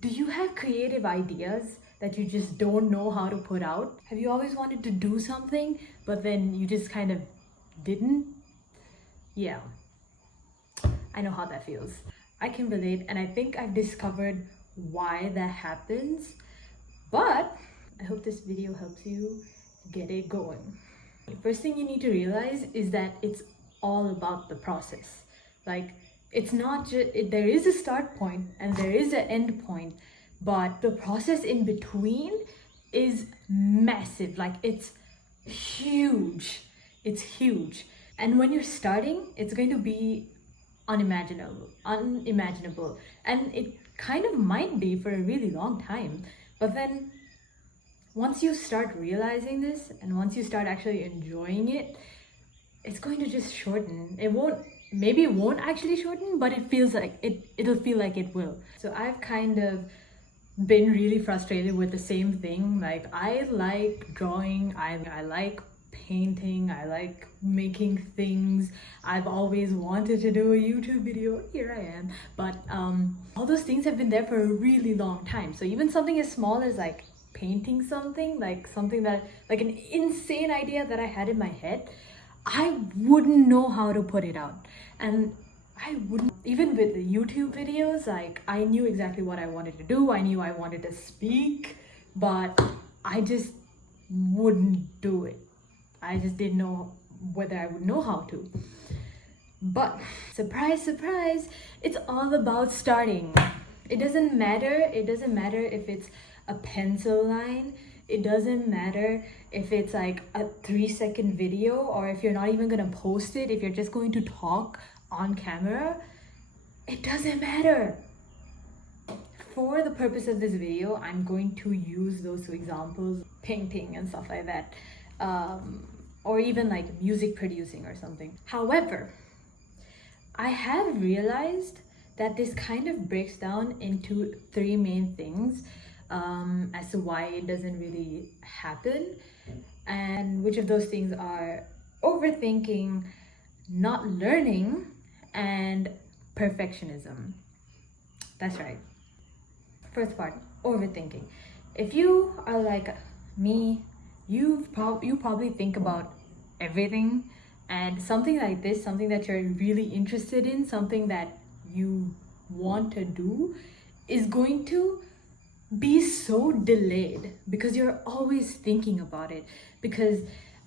Do you have creative ideas that you just don't know how to put out? Have you always wanted to do something, but then you just kind of didn't? Yeah, I know how that feels. I can relate, and I think I've discovered why that happens, but I hope this video helps you get it going. The first thing you need to realize is that it's all about the process. Like, it's not just, there is a start point and there is an end point, but the process in between is massive. Like, it's huge. It's huge. And when you're starting, it's going to be unimaginable. And it kind of might be for a really long time. But then once you start realizing this and once you start actually enjoying it, it's going to just shorten. Maybe it won't actually shorten, but it feels like it'll feel like it will. So I've kind of been really frustrated with the same thing. Like, I like drawing, I like painting, I like making things. I've always wanted to do a YouTube video. Here I am. But all those things have been there for a really long time. So even something as small as like painting something, like something that, like an insane idea that I had in my head, I wouldn't know how to put it out. And I wouldn't, even with the YouTube videos, like, I knew exactly what I wanted to do. I knew I wanted to speak, but I just wouldn't do it. I just didn't know whether I would know how to. But surprise, surprise, it's all about starting. It doesn't matter if it's a pencil line. It doesn't matter if it's like a 3-second video, or if you're not even gonna post it, if you're just going to talk on camera. It doesn't matter. For the purpose of this video, I'm going to use those two examples, painting and stuff like that, or even like music producing or something. However, I have realized that this kind of breaks down into 3 main things as to why it doesn't really happen, and which of those things are overthinking, not learning, and perfectionism. That's right. First part, overthinking. If you are like me, you probably think about everything, and something like this, something that you're really interested in, something that you want to do, is going to be so delayed because you're always thinking about it. Because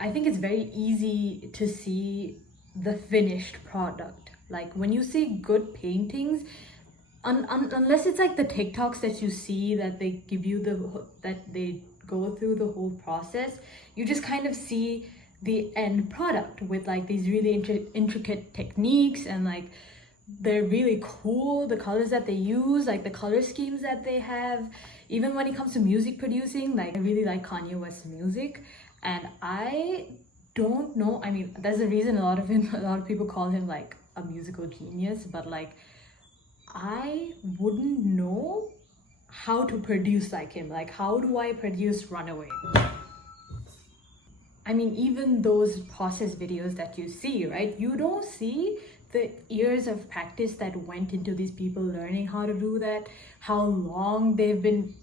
I think it's very easy to see the finished product. Like, when you see good paintings, unless it's like the TikToks that you see that they give you that they go through the whole process, you just kind of see the end product with like these really intricate techniques, and like they're really cool, the colors that they use, like the color schemes that they have. Even when it comes to music producing, like, I really like Kanye West's music, and I don't know, I mean, there's a reason a lot of people call him like a musical genius, but like, I wouldn't know how to produce like him. Like, how do I produce Runaway? I mean, even those process videos that you see, right? You don't see the years of practice that went into these people learning how to do that, how long they've been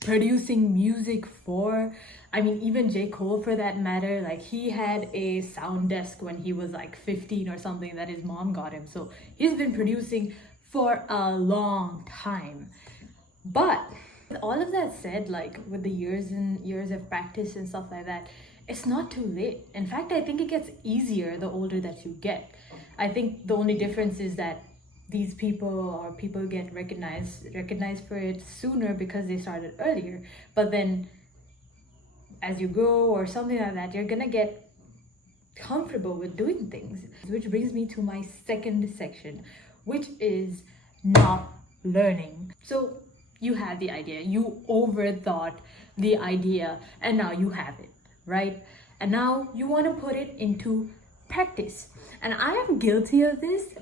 producing music for. I mean, even J. Cole, for that matter, like, he had a sound desk when he was like 15 or something that his mom got him. So he's been producing for a long time. But with all of that said, like, with the years and years of practice and stuff like that, it's not too late. In fact, I think it gets easier the older that you get. I think the only difference is that these people get recognized for it sooner because they started earlier. But then as you grow or something like that, you're gonna get comfortable with doing things. Which brings me to my second section, which is not learning. So you had the idea, you overthought the idea, and now you have it, right? And now you want to put it into practice. And I am guilty of this.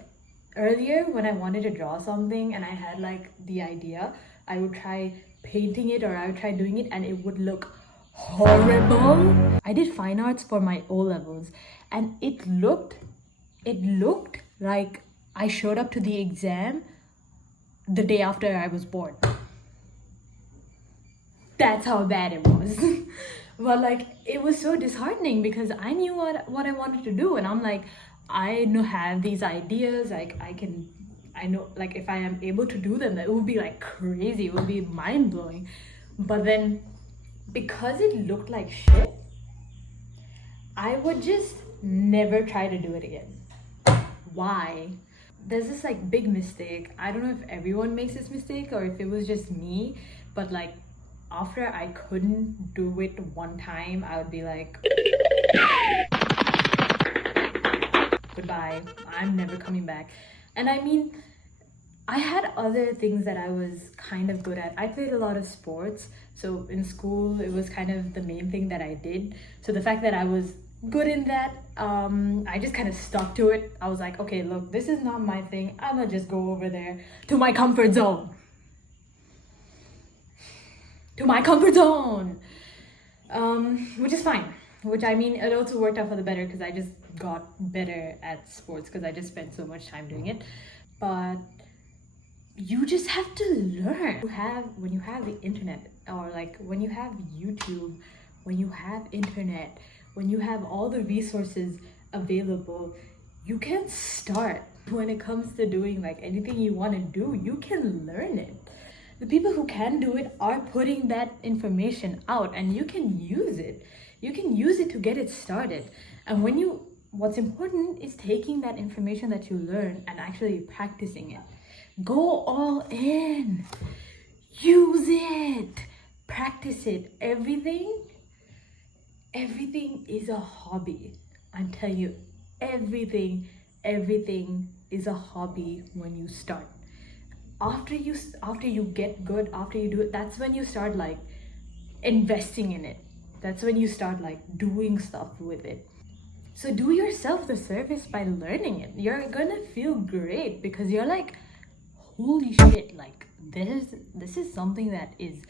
Earlier, when I wanted to draw something and I had like the idea, I would try painting it, or I would try doing it, and it would look horrible. I did fine arts for my O-levels, and it looked like I showed up to the exam the day after I was born. That's how bad it was. But like it was so disheartening because I knew what I wanted to do, and I'm like, I know have these ideas, like I know, like if I am able to do them, that would be like crazy, it would be mind-blowing. But then because it looked like shit, I would just never try to do it again. Why? There's this like big mistake. I don't know if everyone makes this mistake or if it was just me, but like after I couldn't do it one time, I would be like, goodbye, I'm never coming back. And I mean, I had other things that I was kind of good at. I played a lot of sports. So in school, it was kind of the main thing that I did. So the fact that I was good in that, I just kind of stuck to it. I was like, okay, look, this is not my thing. I'm gonna just go over there to my comfort zone. To my comfort zone. Which is fine. Which I mean, it also worked out for the better because I just got better at sports because I just spent so much time doing it. But you just have to learn. When you have the internet, or like when you have YouTube, when you have internet, when you have all the resources available, you can start. When it comes to doing like anything you want to do, you can learn it. The people who can do it are putting that information out, and you can use it. You can use it to get it started. And what's important is taking that information that you learn and actually practicing it. Go all in. Use it. Practice it. Everything is a hobby. I'm telling you, everything is a hobby when you start. After you get good, after you do it, that's when you start like investing in it. That's when you start like doing stuff with it. So do yourself the service by learning it. You're gonna feel great because you're like, holy shit, like this is something that is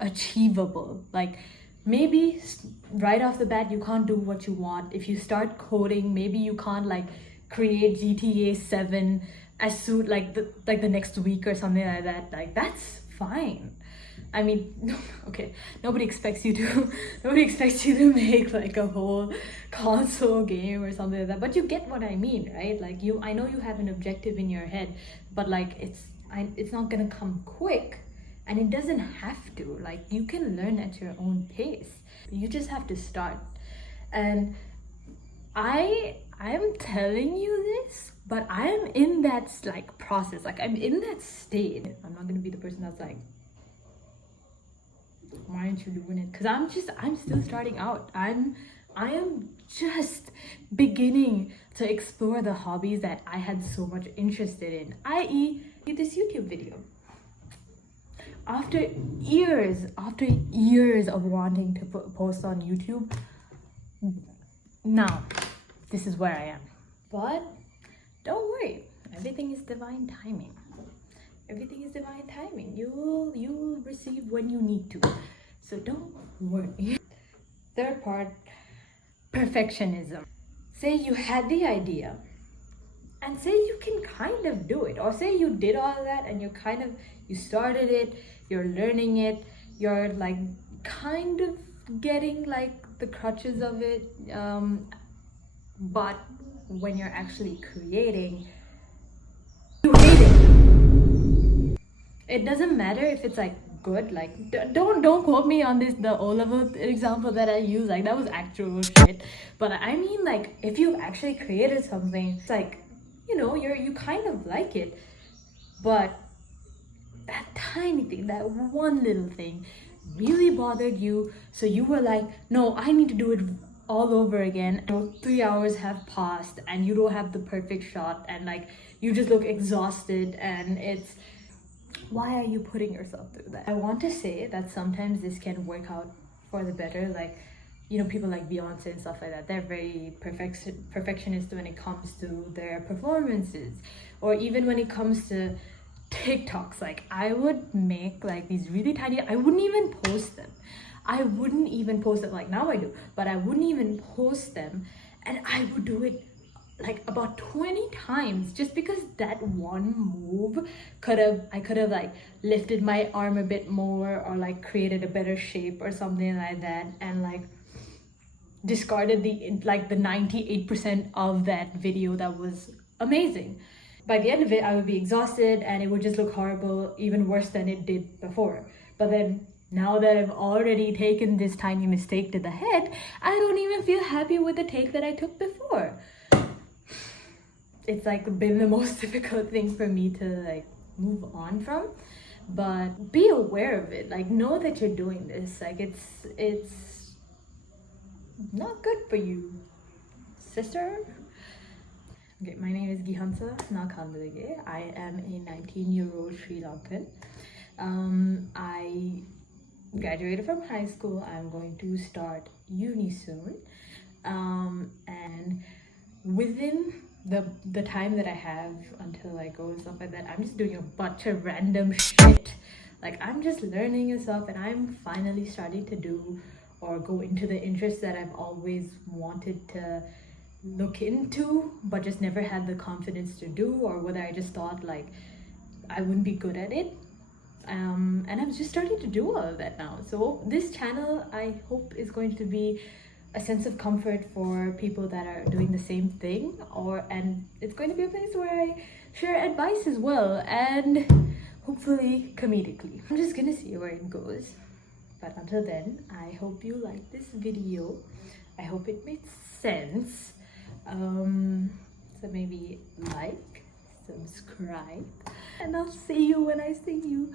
achievable. Like maybe right off the bat you can't do what you want. If you start coding, maybe you can't like create GTA 7 as soon like the next week or something like that. Like that's fine. I mean, okay, nobody expects you to make like a whole console game or something like that, but you get what I mean, right? Like I know you have an objective in your head, but like it's not gonna come quick, and it doesn't have to. Like you can learn at your own pace. You just have to start. And I'm telling you this, but I'm in that like process. Like I'm in that state. I'm not gonna be the person that's like, why aren't you doing it? Because I'm still starting out. I am just beginning to explore the hobbies that I had so much interested in, i.e. this YouTube video. After years of wanting to post on YouTube, now this is where I am. But don't worry, everything is divine timing. Everything is divine timing. You will receive when you need to. So don't worry. Third part, perfectionism. Say you had the idea, and say you can kind of do it, or say you did all that and you started it, you're learning it, you're like kind of getting like the crutches of it, but when you're actually creating, you hate it. It doesn't matter if it's like good, like don't quote me on this, the O-level example that I use, like that was actual shit. But I mean, like if you actually created something, it's like, you know, you kind of like it, but that tiny thing, that one little thing really bothered you, so you were like, no, I need to do it all over again. 3 hours have passed and you don't have the perfect shot, and like you just look exhausted, and it's, why are you putting yourself through that? I want to say that sometimes this can work out for the better. Like, you know, people like Beyonce and stuff like that, they're very perfectionist when it comes to their performances, or even when it comes to TikToks. Like I would make like these really tiny, I wouldn't even post them. Like now I do, but I wouldn't even post them, and I would do it like about 20 times, just because that one move I could have like lifted my arm a bit more, or like created a better shape or something like that, and like discarded the 98% of that video that was amazing. By the end of it, I would be exhausted and it would just look horrible, even worse than it did before. But then now that I've already taken this tiny mistake to the head, I don't even feel happy with the take that I took before. It's like been the most difficult thing for me to like move on from. But be aware of it. Like, know that you're doing this. Like, it's not good for you, sister. Okay, my name is Gihansa Nakhandalege. I am a 19-year-old Sri Lankan. I graduated from high school. I'm going to start uni soon. And within the time that I have until I go and stuff like that, I'm just doing a bunch of random shit. Like, I'm just learning and stuff, and I'm finally starting to do or go into the interests that I've always wanted to look into, but just never had the confidence to do, or whether I just thought like I wouldn't be good at it. And I'm just starting to do all of that now. So this channel, I hope, is going to be a sense of comfort for people that are doing the same thing, and it's going to be a place where I share advice as well, and hopefully comedically. I'm just gonna see where it goes. But until then, I hope you like this video. I hope it made sense. So maybe like, subscribe, and I'll see you when I see you.